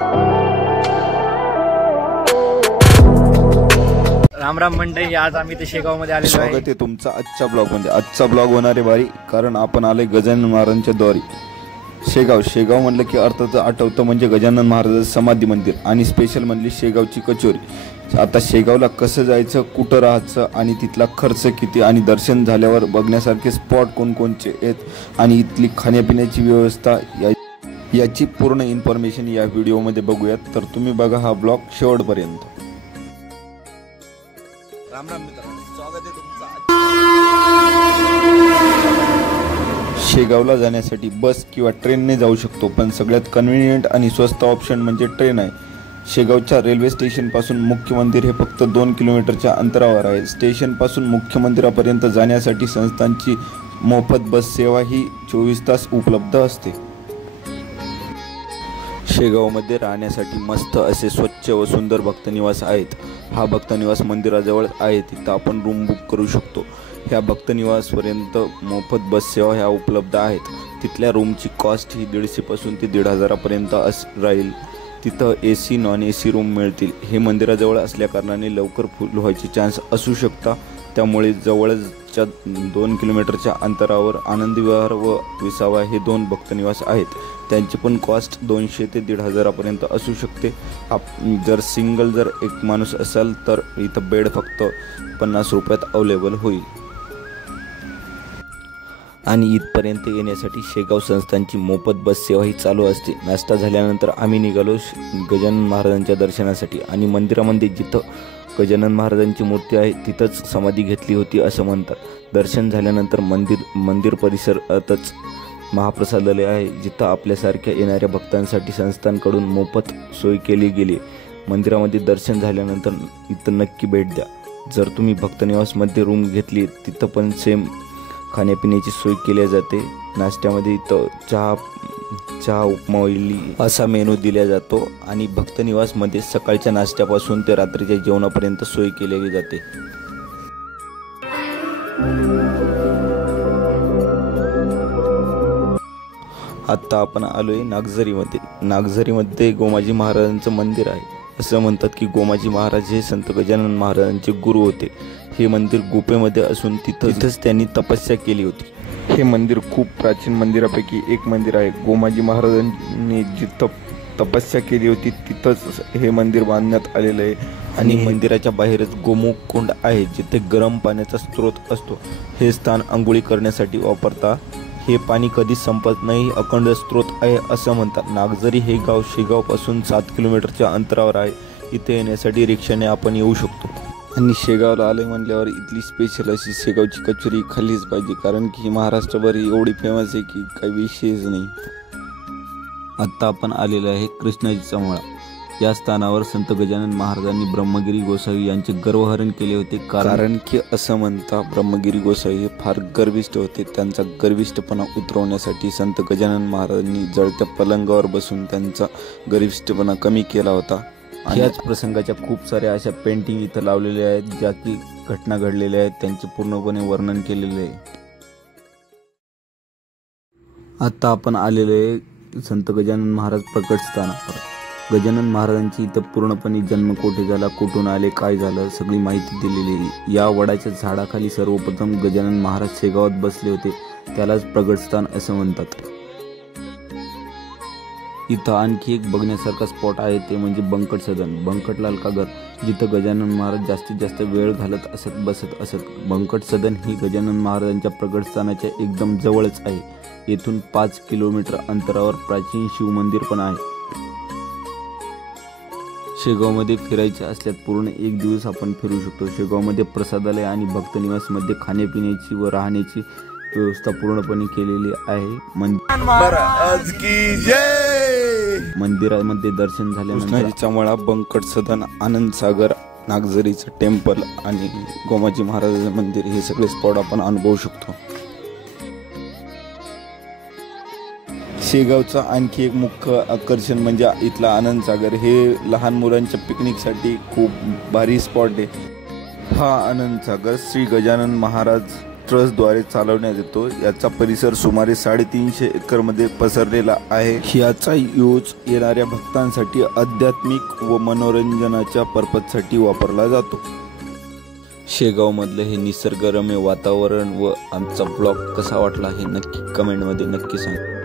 राम राम मंडळी, आज आम्ही ते शेगावमध्ये आलेलो आहे। स्वागत आहे तुमचं आजच्या ब्लॉगमध्ये। आजचा ब्लॉग होणार आहे भारी, कारण आपण आले गजानन महाराजांच्या द्वारी शेगाव म्हणलं की अर्थाचं आठवतं म्हणजे गजानन महाराजांचं समाधी मंदिर आणि स्पेशल म्हणली शेगावची कचोरी। आता शेगावला कसं जायचं, कुठं राहायचं आणि तिथला खर्च किती आणि दर्शन झाल्यावर बघण्यासारखे स्पॉट कोणकोणचे आहेत आणि इथली खाण्यापिण्याची व्यवस्था याची पूर्ण इन्फॉर्मेशन या व्हिडिओमध्ये बघूयात। तर तुम्ही बघा हा ब्लॉग शेवटपर्यंत। राम राम मित्रांनो, स्वागत आहे तुमचं। शेगावला जाण्यासाठी बस किंवा ट्रेनने जाऊ शकतो, पण सगळ्यात कन्व्हिनियंट आणि स्वस्त ऑप्शन म्हणजे ट्रेन आहे। शेगावच्या रेल्वे स्टेशनपासून मुख्य मंदिर हे फक्त 2 किलोमीटरच्या अंतरावर आहे। स्टेशनपासून मुख्य मंदिरापर्यंत जाण्यासाठी संस्थांची मोफत बस सेवा ही 24 तास उपलब्ध असते। शेगावमध्ये राहण्यासाठी मस्त असे स्वच्छ व सुंदर भक्तनिवास आहेत। हा भक्तनिवास मंदिराजवळ आहे, तिथं आपण रूम बुक करू शकतो। ह्या भक्तनिवासपर्यंत मोफत बस सेवा ह्या उपलब्ध आहेत। तिथल्या रूमची कॉस्ट ही 150 पासून ते 1,500 पर्यंत राहील। तिथं AC नॉन AC रूम मिळतील। हे मंदिराजवळ असल्याकारणाने लवकर फुल व्हायचे चान्स असू शकता, त्यामुळे जवळच्या 2 किलोमीटरच्या अंतरावर आनंद विहार व विसावा हे 2 भक्तनिवास आहेत। त्यांची पण कॉस्ट 200 ते 1,500 पर्यंत असू शकते। जर सिंगल जर एक माणूस असाल तर इथं बेड फक्त 50 रुपयात अवेलेबल होईल। आणि इथपर्यंत येण्यासाठी शेगाव संस्थांची मोफत बस सेवा ही चालू असते। नाश्ता झाल्यानंतर आम्ही निघालो गजानन महाराजांच्या दर्शनासाठी आणि मंदिरामध्ये जिथं गजानन महाराजांची मूर्ती आहे तिथंच समाधी घेतली होती असं म्हणतात। दर्शन झाल्यानंतर मंदिर परिसरातच महाप्रसादालय आहे, जिथं आपल्यासारख्या येणाऱ्या भक्तांसाठी संस्थांकडून मोफत सोय केली गेली। मंदिरामध्ये दर्शन झाल्यानंतर इथं नक्की भेट द्या। जर तुम्ही भक्तनिवासमध्ये रूम घेतली तिथं पण सेम खाण्यापिण्याची सोय केली जाते। नाश्त्यामध्ये इथं चहा उपमा इडली असा मेनू दिला जातो आणि भक्तनिवासमध्ये सकाळच्या नाश्त्यापासून ते रात्रीच्या जेवणापर्यंत सोय केली जाते। आता आपण आलोय नागझरीमध्ये गोमाजी महाराजांचं मंदिर आहे। असं म्हणतात की गोमाजी महाराज हे संत गजानन महाराजांचे गुरु होते। हे मंदिर गुफेमध्ये असून तिथंच त्यांनी तपस्या केली होती। हे मंदिर खूप प्राचीन मंदिरापैकी एक मंदिर आहे। गोमाजी महाराजांनी जिथं तपस्या केली होती तिथंच हे मंदिर बांधण्यात आलेलं आहे आणि मंदिराच्या बाहेरच गोमुख कुंड आहे, जिथे गरम पाण्याचा स्रोत असतो। हे स्थान आंघोळी करण्यासाठी वापरता। हे पाणी कधीच संपत नाही, अखंड स्रोत आहे असं म्हणतात। नागझरी हे गाव शेगावपासून 7 किलोमीटरच्या अंतरावर आहे। इथे येण्यासाठी रिक्षाने आपण येऊ शकतो। आणि शेगावला आले म्हटल्यावर इथली स्पेशल अशी शेगावची कचोरी खाल्लीच पाहिजे, कारण की महाराष्ट्रभर एवढी फेमस आहे की काही विषयच नाही। आत्ता आपण आलेलो आहे कृष्णाजीचा मळा। या स्थानावर संत गजानन महाराजांनी ब्रह्मगिरी गोसावी यांचे गर्वहरण केले होते, कारण की असं म्हणता ब्रह्मगिरी गोसावी हे फार गर्विष्ठ होते। त्यांचा गर्विष्ठपणा उतरवण्यासाठी संत गजानन महाराजांनी जळत्या पलंगावर बसून त्यांचा गर्विष्ठपणा कमी केला होता। ह्याच प्रसंगाच्या खूप साऱ्या अशा पेंटिंग इथं लावलेल्या आहेत, ज्या की घटना घडलेल्या आहेत त्यांचे पूर्णपणे वर्णन केलेले आहे। आता आपण आलेलो आहे संत गजानन महाराज प्रकट स्थानावर। गजानन महाराजांची इथं पूर्णपणे जन्म कोठे झाला, कुठून आले, काय झालं सगळी माहिती दिलेली आहे। या वडाच्या झाडाखाली सर्वप्रथम गजानन महाराज शेगावात बसले होते, त्यालाच प्रगटस्थान असं म्हणतात। इथं आणखी एक बघण्यासारखा स्पॉट आहे, ते म्हणजे बंकट सदन, बंकटलाल का घर, जिथं गजानन महाराज जास्तीत जास्त वेळ घालत बसत असत। बंकट सदन ही गजानन महाराजांच्या प्रगटस्थानाच्या एकदम जवळच आहे। येथून 5 किलोमीटर अंतरावर प्राचीन शिवमंदिर पण आहे। शेगावमध्ये फिरायचे असल्यास पूर्ण 1 दिवस आपण फिरू शकतो। शेगावमध्ये प्रसादालय आणि भक्तनिवासमध्ये खाण्यापिण्याची व राहण्याची व्यवस्था पूर्णपणे केलेली आहे। मंदिरामध्ये दर्शन झाल्यानंतर मळा, बंकट सदन, आनंद सागर, नागझरीचं टेम्पल आणि गोमाजी महाराजांचं मंदिर हे सगळे स्पॉट आपण अनुभवू शकतो। शेगावचं आणखी एक मुख्य आकर्षण म्हणजे इथला आनंद सागर। हे लहान मुलांच्या पिकनिकसाठी खूप भारी स्पॉट आहे। हा आनंद सागर श्री गजानन महाराज ट्रस्टद्वारे चालवण्यात येतो। याचा परिसर सुमारे 350 एकरमध्ये पसरलेला आहे। याचा यूज येणाऱ्या भक्तांसाठी आध्यात्मिक व मनोरंजनाच्या पर्पजसाठी वापरला जातो। शेगावमधलं हे निसर्गरम्य वातावरण व आमचा ब्लॉग कसा वाटला हे नक्की कमेंटमध्ये नक्की सांगा।